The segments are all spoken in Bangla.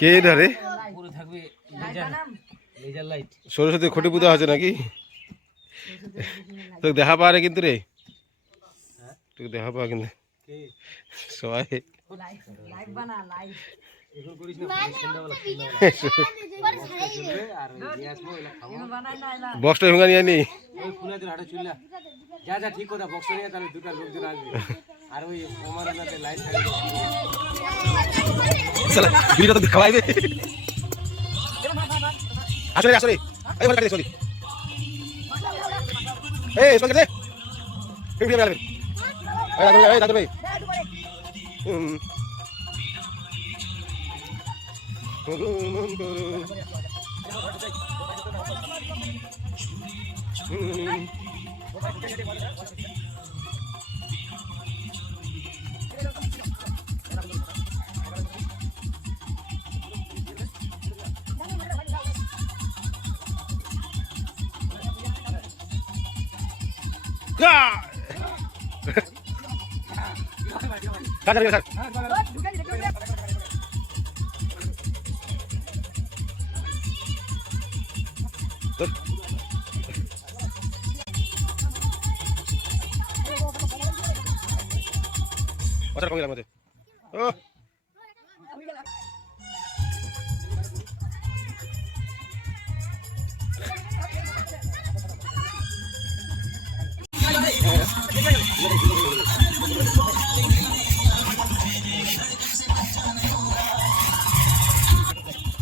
কে ধরে সরস্বতী খুঁটি পুঁতা আছে নাকি? তোকে দেখা পারে কিন্তু রে, তোকে দেখা পাওয়া কিন্তু সবাই বক্সটা ভেঙে নিয়ে নি যা যা ঠিক কথা বক্স নিয়ে তাহলে দুটো লোকজন আসবে আর ওই আমার লাইট ভিডিওটা তো খাওয়াইবে আসলে আসলে এই বল কাটে সরি এই সরি কাটে ভিডিও গেল এই দাদু ভাই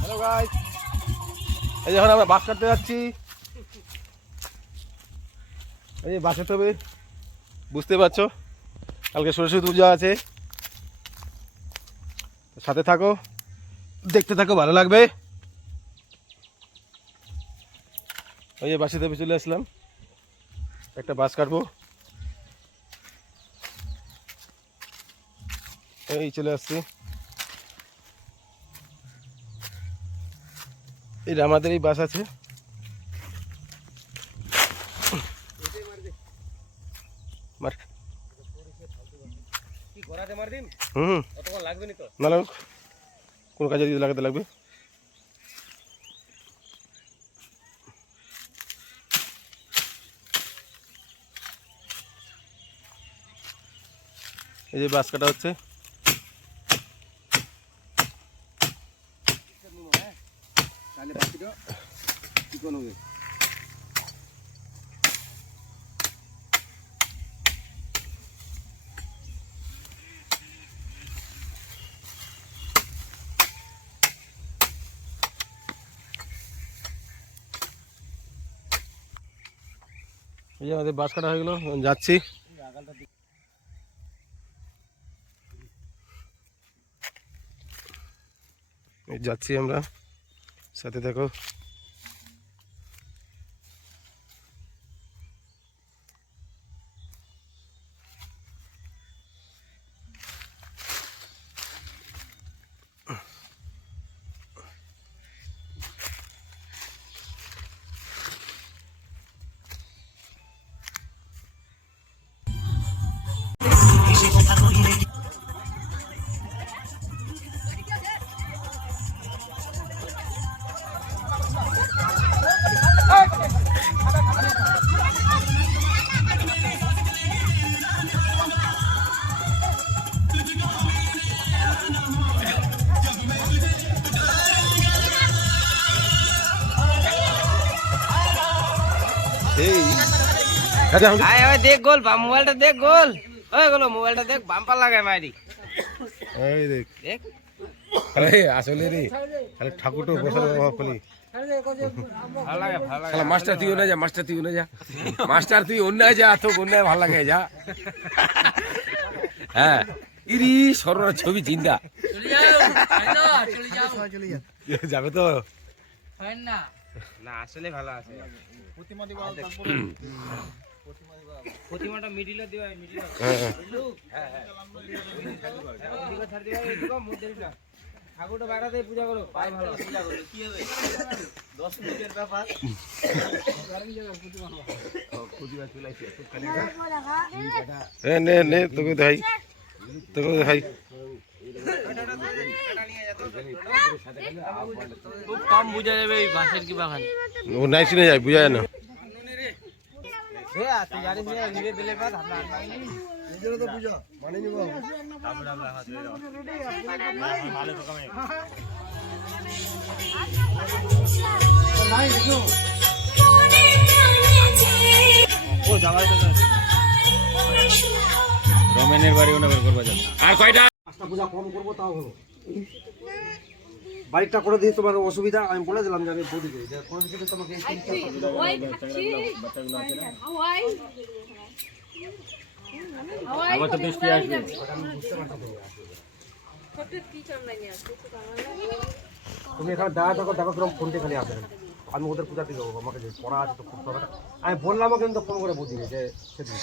হ্যালো গাইস, এই যখন আমরা বাস কাটতে যাচ্ছি, এই যে বাসে তবে বুঝতে পারছো কালকে সরস্বতী পূজা আছে, সাথে থাকো, দেখতে থাকো, ভালো লাগবে। ওই যে বাসে তবে চলে আসলাম, একটা বাস কাটবো, এই চলে আসছি। এটা আমাদের এই বাস আছে, না লাগুক, কোন কাজে যদি লাগাতে লাগবে। এই যে বাস কাটা হচ্ছে, এই যে আমাদের বাস কাটা হয়ে গেল, যাচ্ছি। যাচ্ছি আমরা, সাথে দেখো। দেখ গোল, মোবাইলটা দেখ গোল, ওই গোল মোবাইলটা দেখ, বাম্পার লাগায় মারি। এই দেখ দেখ, আরে আসলে রে, আরে ঠাকুরটো বসার ফলি ভালো লাগে, ভালো লাগে। মাস্টার তুই না যা, মাস্টার তুই না যা, মাস্টার তুই অন্য যা, তো অন্য ভালো লাগে যা। হ্যাঁ ইরি সরোরা ছবি চিন্তা যাবে তো না না, আসলে ভালো আছে। প্রতিমাটা মিডিলে দিবা, মিডিলে। হ্যাঁ হ্যাঁ, ঠাকুরটা বাইরে পূজা করো, পাই ভালো পূজা করো, কি হবে 10 মিনিটের ব্যাপার। নে নে তোকে দেখাই দেখাই। খুব কম বুঝা যাবে এই বাঁশের কি বাগান। ও নাই শুনে যায় বুঝা যায় না। তুই জানিস না নিজে দিলে বাদ হাত নিজেরও তো পূজা মানে নিব ভালো তো কামে। ও যাওয়াই তো রমেনের বাড়ি ওনা বের করবা যাবে। আর কয়টা পাঁচটা পূজা কম করবো তাও হলো। বাড়িটা করে দিয়ে তোমার অসুবিধা আমি বলে দিলাম যে আমি বলি দিই যে করে দিতে তোমাকে এই তিনটা আবার তো বৃষ্টি আসবে। তুমি এখানে দাঁড়া থাকো দেখো কিরকম ফোনটা খালি আসে আমি ওদের পূজাতে যাবো আমাকে যে পড়া আছে তো করতে হবে না। আমি বললাম আমাকে কিন্তু ফোন করে বুঝিনি যে সেদিন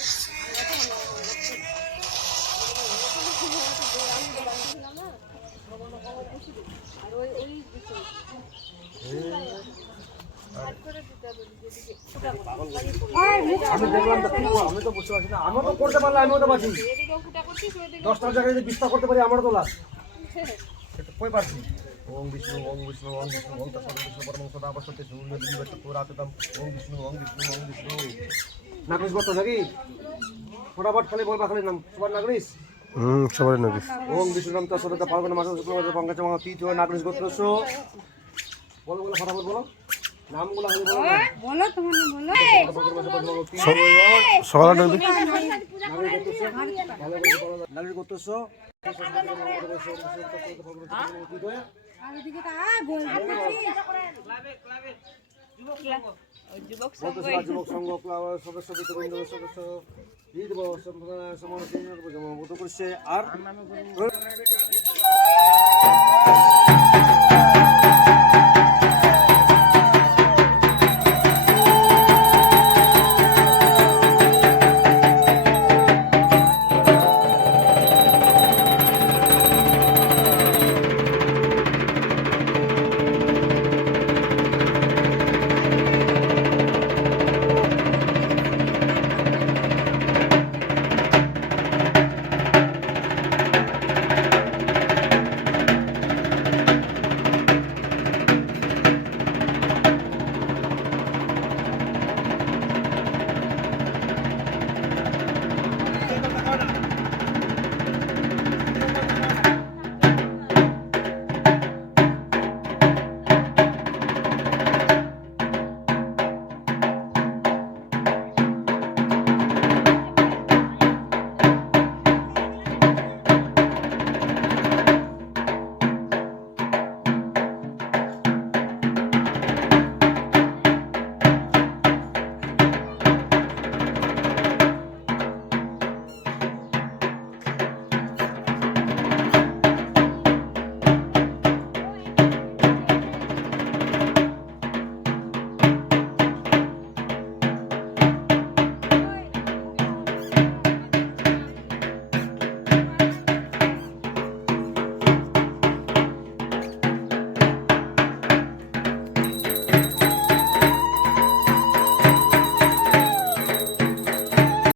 আমি দেখলাম তো আমি তো বুঝতে পারছি না আমি তো করতে পারলে আমিও তো পাচ্ছি 10টার জায়গায় যদি 20টা করতে পারি আমারও তো লাভ কই পারছি ওং বিষ্ণু ওং বিষ্ণু ওং বিষ্ণু ওং তৎসৎ বিষ্ণু পরমং সদা বসতে সূর্য দিবস পুরাতম ওং বিষ্ণু ওং বিষ্ণু ওং বিষ্ণু নাগরিশ বলতো নাকি ফটাফট খালি বলবা খালি নাম সবার নাগরিশ সবাই নাকি ওং বিষ্ণু নাম তৎসৎ পার্বণ মাস শুক্রবার পঙ্কজ মঙ্গল তিথি নাগরিশ গোত্রস্য বলো বলো ফটাফট বলো নামগুলো খালি বলো বলো তোমার বলো সকালে নাকি নাগরিক গোত্রস্য আরেদিকে তাই বলবো যুবক সংঘ সদস্য বিতরণ সদস্য ঈদ সমাজ করছে আর